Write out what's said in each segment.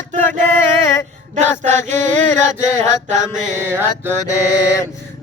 हथ दे दस्तगीर जे हथ में हथ दे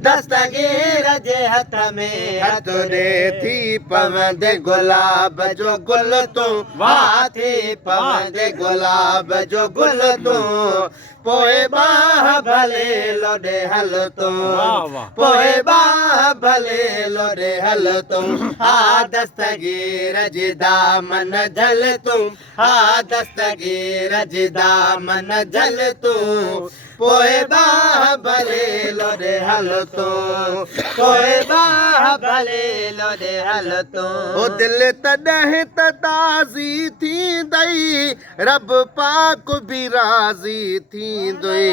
दस्तगीर जे हथ में हथ दे थी पवंदे गुलाब जो गुल तूं वाह थी पवंदे गुलाब जो गुल तूं पोए बाह भले लोडे हल तूं पोए बाह भले लोडे हल तूं हा दस्तगीर जी दामन जल तूं हा दस्तगीर जी दामन जल तूं पोए बाह भले लोडे हल तूं पोए बाह भले लोडे हल तूं ओ दिल तॾहिं त ताज़ी थींदई रब पाक बि राज़ी थींदुई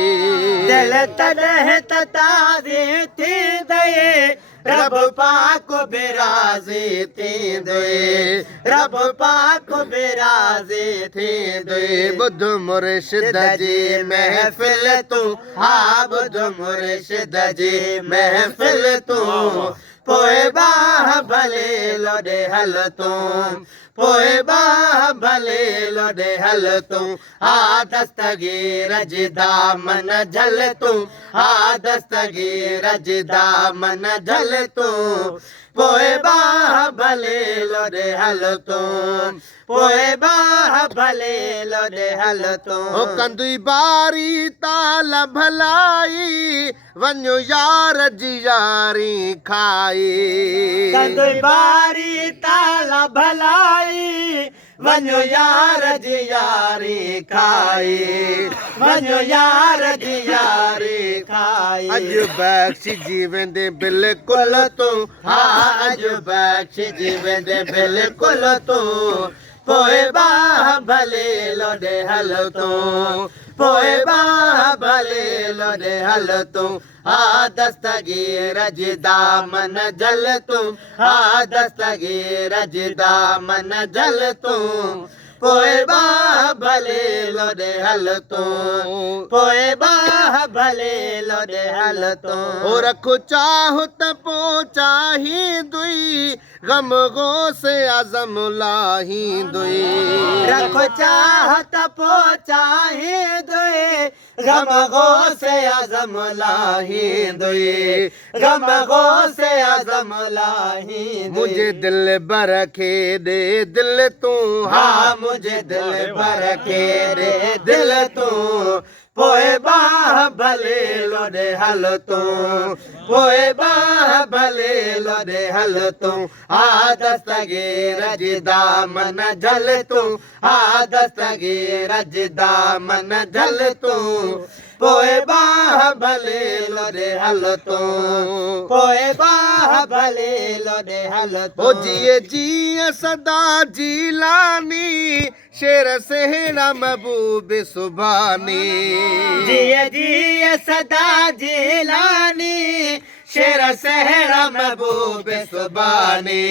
दिल तॾहिं त ताज़ी थींदई रब पाक बि राज़ी थींदुई रब पाक बि राज़ी थींदुई ॿुध मुर्शिद जी महफ़िल तूं हा ॿुध मुर्शिद जी महफ़िल तूं पोए बाह भले लोडे हल तूं पोए बाह भले लोडे हल तूं हा दस्तगीर जी दामन जल तूं हा दस्तगीर जी दामन जल तूं पोए बाह भले लोडे हल तूं पोए बाह भले लोडे हल तूं ओ कंदुई बारी ताल भलाई वञो यार जी यारी खाई कंदुई बारी ताल भलाई वञो यार जी यारी खाई वञो यार जी यारी खाई अॼु बख़्शिजी वेंदे बिल्कुल तूं हा अॼु बख़्शिजी वेंदे बिल्कुल तूं पोए बाह भले लोडे हल तूं पोए बाह भले लोडे हल तूं हा दस्तगीर जी दामन जल तूं हा दस्तगीर जी दामन जल तूं पोए बाह भले लोडे हल तूं पोए बाह भले लोडे हल तूं ओ रखो चाहो त पो चाहींदुई गम से आज़म लाहींदुई रखो चाह त पो चाहींदुई गम से आज़म लाहींदुई गम से आज़म लाहींदुई मुझे दिल बर खे दे दिल तूं हा मुझे दिल भर के दे दिल तूं पोए बाह भले लोडे हल तूं पोए बाह भले लोडे हल तूं हा दस्तगीर जी दामन जल तूं हा दस्तगीर जी दामन जल तूं पोए बाह भले लोडे हल तूं पोए बाह भले लोडे हल तूं जिए जिए सदा जीलानी शेर सेहरा महबूब सुभानी जिए जिए सदा जीलानी शेर सेहरा महबूब सुभानी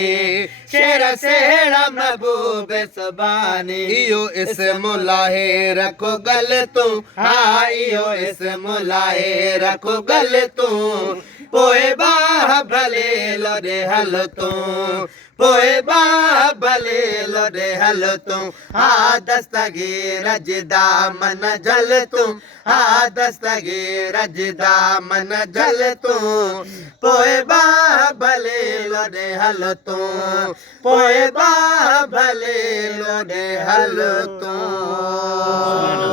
शेर सेहरा महबूब सुभानी इहो इस्म लाहे रखो गल तूं हा इहो इस्म लाहे रखो गल तूं पोए बाह भले लोडे हल तूं पोए बाह भले लोडे हल तूं हा दस्तगीर जी दामन जल तूं हा दस्तगीर जी दामन जल तूं पोए बाह भले लोडे हल तूं पोए बाह भले लोडे हल तूं